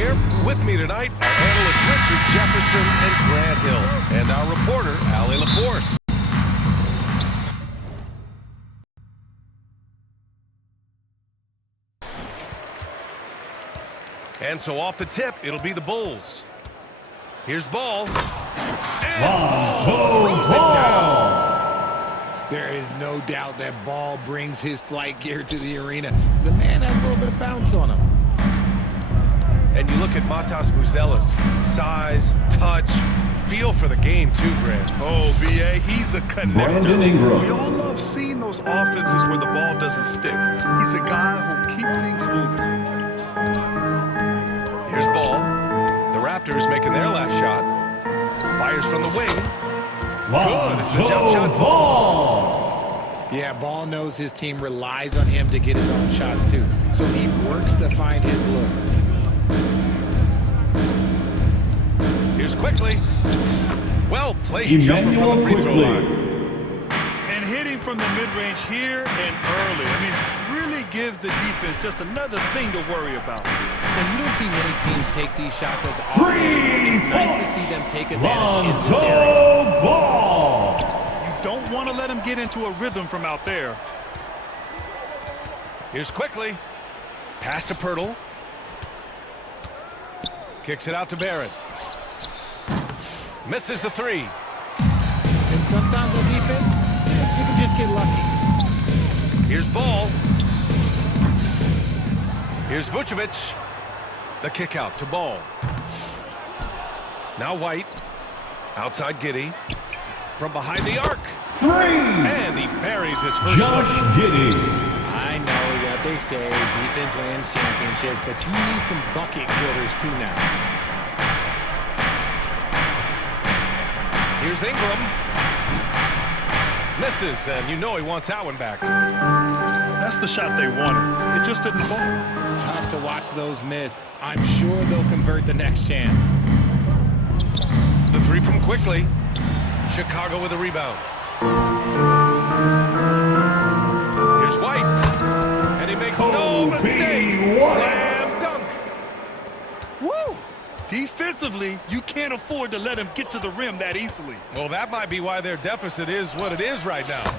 here. With me tonight, our analysts Richard Jefferson and Grant Hill, and our reporter, Allie LaForce. And so off the tip, it'll be the Bulls. Here's ball. And ball throws it down. There is no doubt that Ball brings his flight gear to the arena. The man has a little bit of bounce on him. And you look at Matas Buzelis. Size, touch, feel for the game too, Grant. Oh, B.A., he's a connector. Brandon Ingram. We all love seeing those offenses where the ball doesn't stick. He's a guy who'll keep things moving. Here's ball. The Raptors making their last shot. Fires from the wing. Good as the jump shot falls. Yeah, Ball knows his team relies on him to get his own shots too. So he works to find his looks. Here's Quickly. Well placed jumper from the free throw line. And hitting from the mid-range here and early. I mean, really gives the defense just another thing to worry about. And you don't see many teams take these shots as often. It's nice to see them take advantage in this area. Ball. You don't want to let him get into a rhythm from out there. Here's Quickly. Pass to Pirtle. Kicks it out to Barrett. Misses the three. And sometimes on defense, you can just get lucky. Here's Ball. Here's Vucevic. The kick out to Ball. Now White. Outside Giddey. From behind the arc. Three. And he buries his first Josh Giddey. I know what they say, defense wins championships, but you need some bucket getters too now. Here's Ingram. Misses, and you know he wants that one back. That's the shot they wanted. It just didn't fall. Tough to watch those miss. I'm sure they'll convert the next chance. The three from Quickly. Chicago with a rebound. Here's White. And he makes no mistake. Slam dunk. Woo! Defensively, you can't afford to let him get to the rim that easily. Well, that might be why their deficit is what it is right now.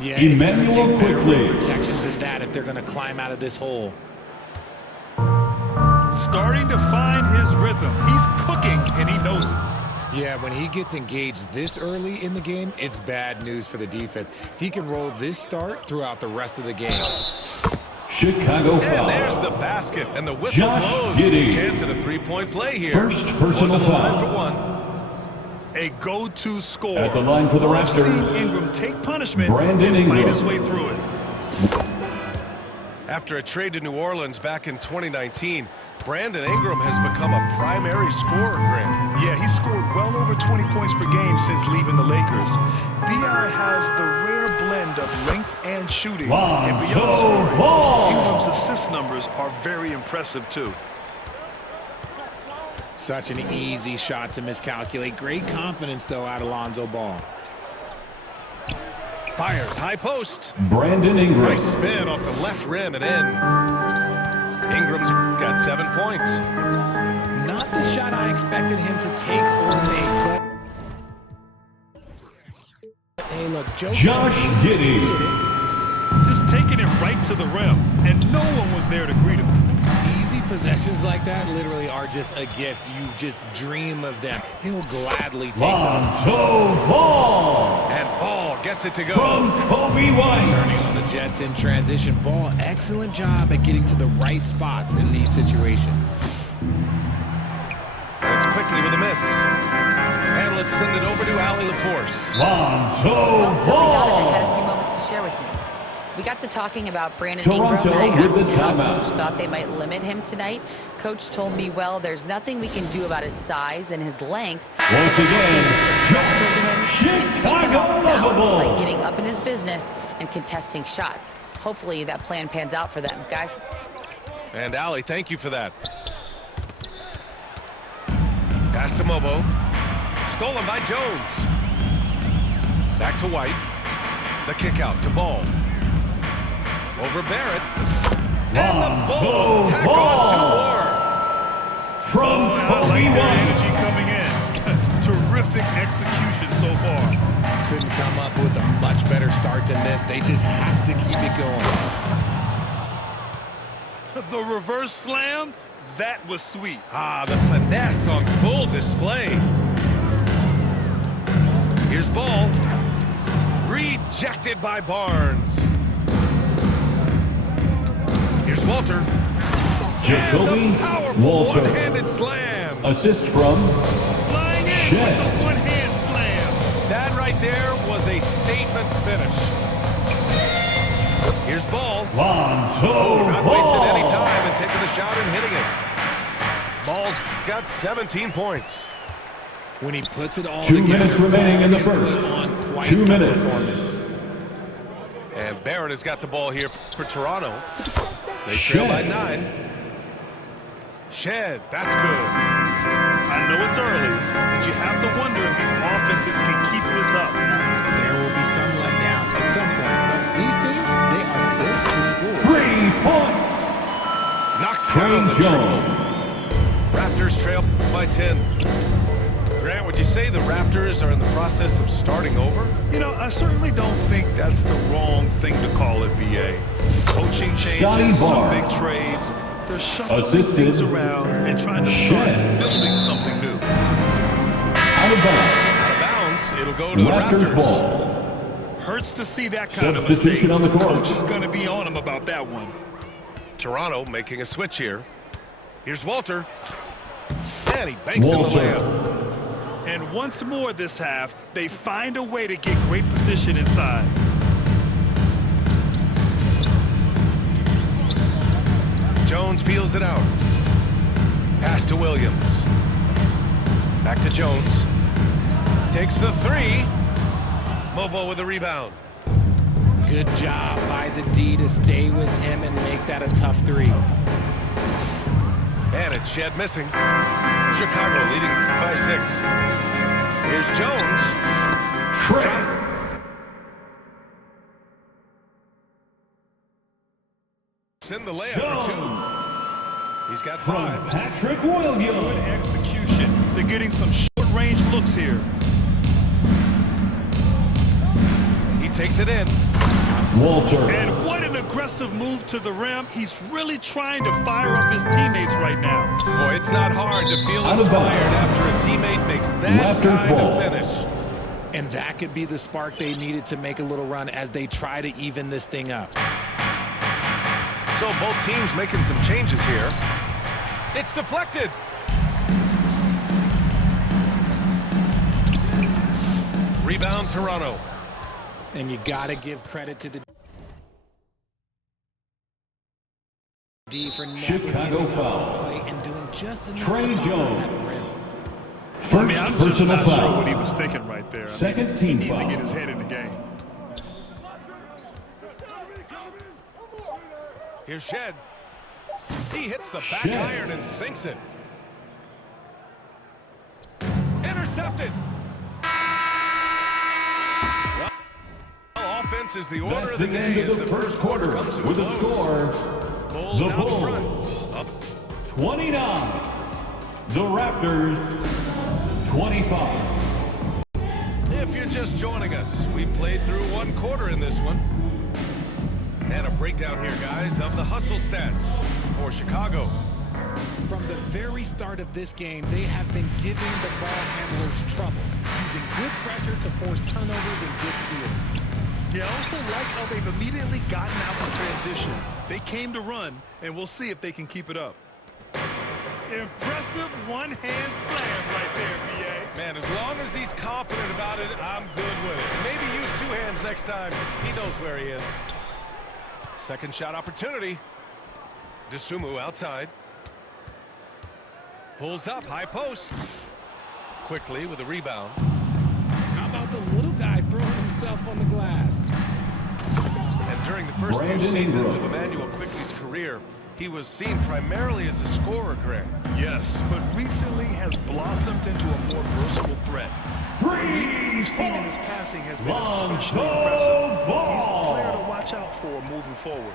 Yeah, it's going to take better Quickly. rim protection than that if they're going to climb out of this hole. Starting to find his rhythm. He's cooking, and he knows it. Yeah, when he gets engaged this early in the game, it's bad news for the defense. He can roll this start throughout the rest of the game. Chicago foul. And there's the basket, and the whistle Josh blows. Giddey. Chance at a three-point play here. First personal One to the line foul. for one. A go-to score. At the line for the I've seen Raptors, Ingram take punishment Brandon and fight Ingram. his way through it. After a trade to New Orleans back in 2019, Brandon Ingram has become a primary scorer, Grant. Yeah, he scored well over 20 points per game since leaving the Lakers. B.I. has the rare blend of length and shooting. And beyond scoring, Ingram's assist numbers are very impressive, too. Such an easy shot to miscalculate. Great confidence, though, out of Lonzo Ball. Fires, high post. Brandon Ingram. Nice spin off the left rim and in. Ingram's got 7 points. Not the shot I expected him to take or make, but hey, look, Josh Giddey. Just taking it right to the rim, and no one was there to greet him. Easy possessions like that literally are just a gift. You just dream of them. He'll gladly take them. Lonzo Ball. And Ball gets it to go. From Kobe White. Turning on the Jets in transition. Ball, excellent job at getting to the right spots in these situations. It's Quickly with a miss. And let's send it over to Allie LaForce. Lonzo Billy Donovan had a Ball. few moments to share with me. We got to talking about Brandon Toronto Ingram, and I with asked the him how timeout. Coach thought they might limit him tonight. Coach told me, well, there's nothing we can do about his size and his length. Once again, Chicago By lovable. getting up in his business and contesting shots. Hopefully that plan pans out for them. Guys? And Allie, thank you for that. Pass to Mobo. Stolen by Jones. Back to White. The kick out to Ball. Over Barrett. And the Bulls tack on 2 more. that energy coming in. Terrific execution so far. Couldn't come up with a much better start than this. They just have to keep it going. The reverse slam, that was sweet. Ah, the finesse on full display. Here's ball. Rejected by Barnes. Here's Walter. Jacoby And the powerful Walter. one-handed slam. Assist from Flying in Shed. with a one-hand slam. That right there was a statement finish. Here's ball. Lonzo Not wasting any Ball. time and taking the shot and hitting it. Ball's got 17 points. When he puts it all 2 together, minutes remaining in the Ball can first. put on quite 2 a minutes. performance. And Barrett has got the ball here for Toronto. They trail by Shed. 9. Shed, that's good. I know it's early, but you have to wonder if these offenses can keep this up. There will be some letdowns at some point, but these teams, they are built to score. 3 points. Knocks down the Trey triple. Jones. Raptors trail by 10. Grant, would you say the Raptors are in the process of starting over? You know, I certainly don't think that's the wrong thing to call it, B.A. Coaching Scotty changes, some Barnes. big trades. They're shuffling Assisted. things around and trying to start Shed. building something new. Out of bounds. Out of bounds, it'll go to the Raptors Raptors. ball. Hurts to see that kind of Substitution mistake. on the court. Coach is going to be on him about that one. Toronto making a switch here. Here's Walter. And he banks Walter. in the layup. And once more this half, they find a way to get great position inside. Jones feels it out. Pass to Williams. Back to Jones. Takes the 3. Mobo with the rebound. Good job by the D to stay with him and make that a tough 3. And it's Shed missing. Chicago leading by 6. Here's Jones. Trey. In the layup for 2. He's got From 5. Patrick Williams. Good execution. They're getting some short-range looks here. He takes it in. Walter. And what an aggressive move to the rim. He's really trying to fire up his teammates right now. Boy, it's not hard to feel Out of inspired bounds. after a teammate makes that Raptors kind ball. of finish. And that could be the spark they needed to make a little run as they try to even this thing up. So both teams making some changes here. It's deflected. Rebound Toronto. And you got to give credit to the D for never Chicago giving foul. up the play and doing just enough Trey to Jones. at the rim. First I'm just personal not sure foul. what he was thinking right there. Second team he needs foul. to get his head in the game. Here's Shed. He hits the back Shed. iron and sinks it. Intercepted. Well, offense is the order That's of the the day end as of the first quarter comes to with a close. score. Bulls The out Bulls. front. Up 29. The Raptors 25. If you're just joining us, we played through one quarter in this one. And a breakdown here, guys, of the hustle stats for Chicago. From the very start of this game, they have been giving the ball handlers trouble, using good pressure to force turnovers and good steals. Yeah, I also like how they've immediately gotten out in transition. They came to run, and we'll see if they can keep it up. Impressive one-hand slam right there, B.A. Man, as long as he's confident about it, I'm good with it. Maybe use 2 hands next time. He knows where he is. Second shot opportunity. DeSumo outside. Pulls up, high post. Quickly with a rebound. How about the little guy throwing himself on the glass? And during the first few Brandon seasons Ingram. of Emmanuel Quickly's career, he was seen primarily as a scorer, Grant. Yes, but recently has blossomed into a more versatile threat. What we've seen in his passing has been especially Lonzo impressive. He's a Ball. player to watch out for moving forward.